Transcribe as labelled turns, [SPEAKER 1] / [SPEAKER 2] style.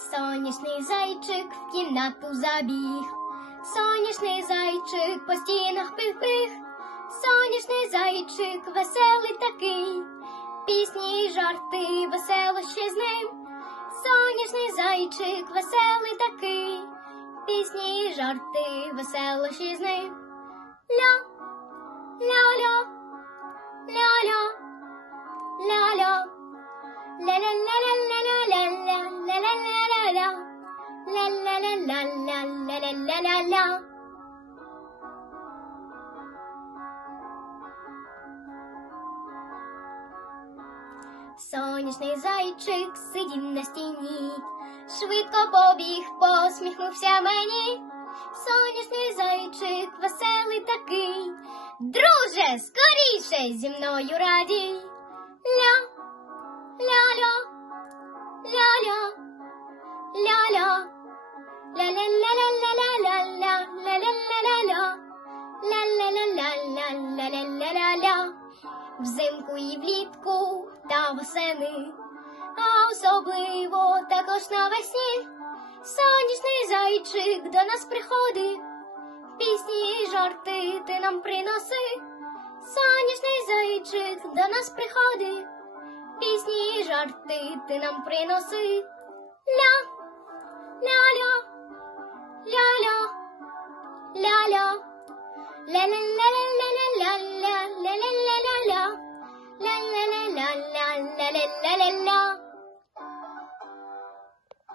[SPEAKER 1] Сонячний зайчик в кімнату забіг. Сонячний зайчик по стінах пих-пих. Сонячний зайчик веселий такий. Пісні й жарти, веселощі з ним. Сонячний зайчик веселий такий. Пісні й жарти, веселощі з ним. Ля, ля-ля, ля-ля, ля-ля. Ля-ля-ля-ля-ля-ля-ля-ля-ля-ля-ля. Ля-ля-ля-ля-ля-ля-ля-ля-ля. Сонячний зайчик сидів на стіні, швидко побіг, посміхнувся мені. Сонячний зайчик веселий такий. Друже, скоріше зі мною радій. Ля, поля, взимку і влітку та весени, а особливо також навесні, сонячний зайчик до нас приходить, пісні і жарти ти нам приноси. Сонячний зайчик до нас приходить, пісні і жарти ти нам приноси. Ля, ля-ля, ля-ля, ля-ля, ля-ля-ля-ля-ля-ля. la la la la la.